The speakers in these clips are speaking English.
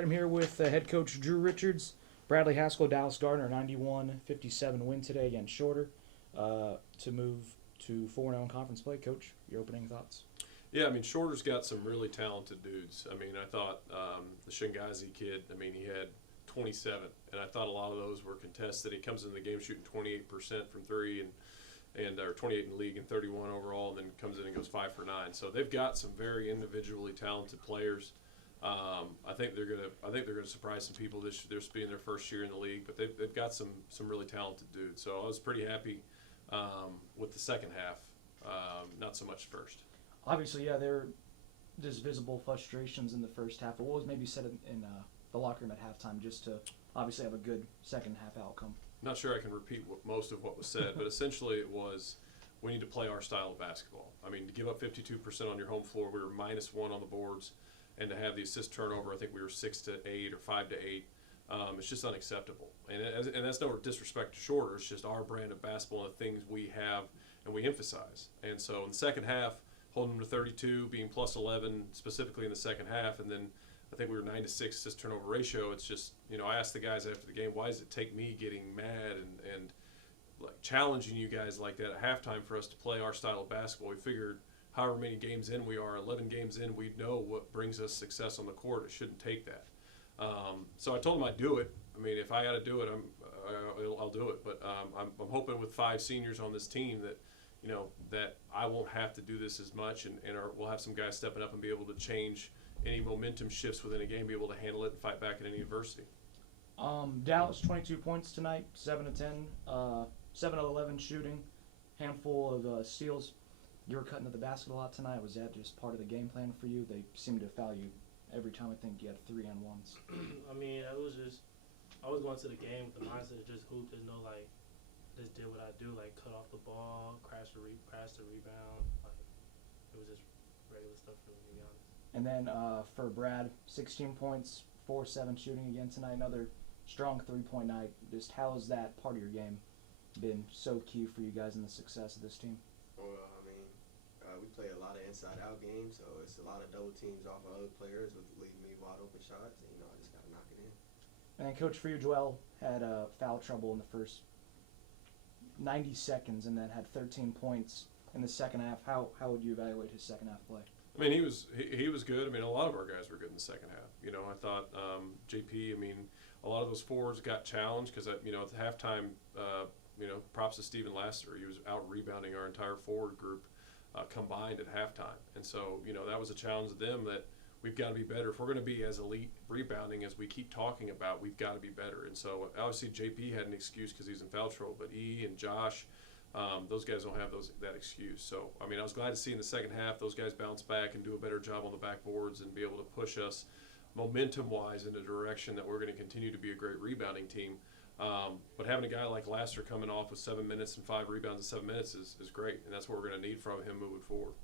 I'm here with head coach Drew Richards. Bradley Haskell, Dallas Gardner, 91-57 win today against Shorter to move to 4-0 in conference play. Coach, your opening thoughts? Yeah, I mean, Shorter's got some really talented dudes. I mean, I thought the Shingazi kid, I mean, he had 27, and I thought a lot of those were contested. He comes into the game shooting 28% from three and or 28 in the league and 31 overall, and then comes in and goes 5 for 9. So they've got some very individually talented players. I think they're gonna surprise some people this being their first year in the league, but they've got some really talented dudes. So I was pretty happy with the second half, not so much first. Obviously, yeah, there's visible frustrations in the first half. But what was maybe said in the locker room at halftime just to obviously have a good second half outcome? Not sure I can repeat most of what was said, but essentially it was, we need to play our style of basketball. I mean, to give up 52% on your home floor, we were -1 on the boards, and to have the assist turnover, I think we were 6 to 8 or 5 to 8. It's just unacceptable, and that's no disrespect to Shorter. It's just our brand of basketball and the things we have and we emphasize. And so in the second half, holding them to 32, being plus 11 specifically in the second half, and then I think we were 9 to 6 assist turnover ratio. It's just, I asked the guys after the game, why does it take me getting mad and like challenging you guys like that at halftime for us to play our style of basketball? We figured however many games in we are, 11 games in, we know what brings us success on the court. It shouldn't take that. So I told them I'd do it. I mean, if I got to do it, I'll do it. But I'm hoping with 5 seniors on this team that, that I won't have to do this as much, and we'll have some guys stepping up and be able to change any momentum shifts within a game, be able to handle it and fight back in any adversity. Dallas, 22 points tonight, 7 to 10, 7 of 11 shooting, handful of steals. You were cutting to the basket a lot tonight. Was that just part of the game plan for you? They seemed to foul you every time. I think you had 3-on-1s. I mean, it was just, I was going to the game with the mindset of just hoop. There's no, just did what I do, cut off the ball, crash the rebound. It was just regular stuff for me, to be honest. And then for Brad, 16 points, 4-7 shooting again tonight. Another strong three-point night. Just how has that part of your game been so key for you guys in the success of this team? Well, I mean, we play a lot of inside-out games, so it's a lot of double teams off of other players with leaving me wide open shots. And, I just got to knock it in. And then, Coach, for you, Joel had foul trouble in the first 90 seconds and then had 13 points in the second half. How would you evaluate his second half play? I mean, he was good. I mean, a lot of our guys were good in the second half. I thought JP, I mean, a lot of those forwards got challenged because, at the halftime, props to Stephen Lassiter. He was out rebounding our entire forward group combined at halftime. And so, that was a challenge to them that we've got to be better. If we're going to be as elite rebounding as we keep talking about, we've got to be better. And so, obviously, JP had an excuse because he's in foul trouble, but E and Josh, those guys don't have that excuse. So, I mean, I was glad to see in the second half those guys bounce back and do a better job on the backboards and be able to push us momentum-wise in a direction that we're going to continue to be a great rebounding team. But having a guy like Lassiter coming off with 7 minutes and 5 rebounds in 7 minutes is great, and that's what we're going to need from him moving forward.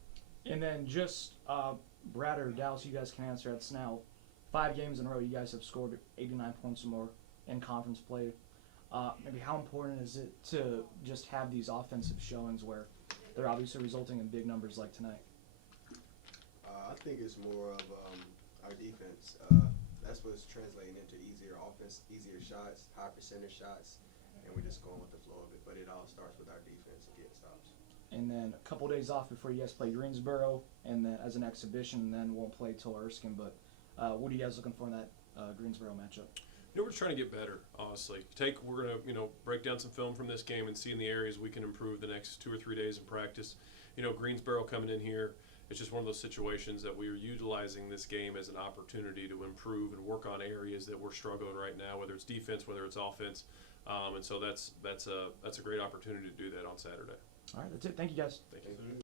And then just Brad or Dallas, you guys can answer. It's now 5 games in a row. You guys have scored 89 points or more in conference play. Maybe how important is it to just have these offensive showings where they're obviously resulting in big numbers like tonight? I think it's more of our defense. That's what's translating into easier offense, easier shots, high percentage shots, and we're just going with the flow of it. But it all starts with our defense and getting stops. And then a couple days off before you guys play Greensboro, and then as an exhibition, and then won't play till Erskine. But what are you guys looking for in that Greensboro matchup? We're just trying to get better, honestly. We're going to, break down some film from this game and see in the areas we can improve the next 2 or 3 days in practice. Greensboro coming in here, it's just one of those situations that we are utilizing this game as an opportunity to improve and work on areas that we're struggling right now, whether it's defense, whether it's offense. And so that's a great opportunity to do that on Saturday. All right, that's it. Thank you, guys. Thank you.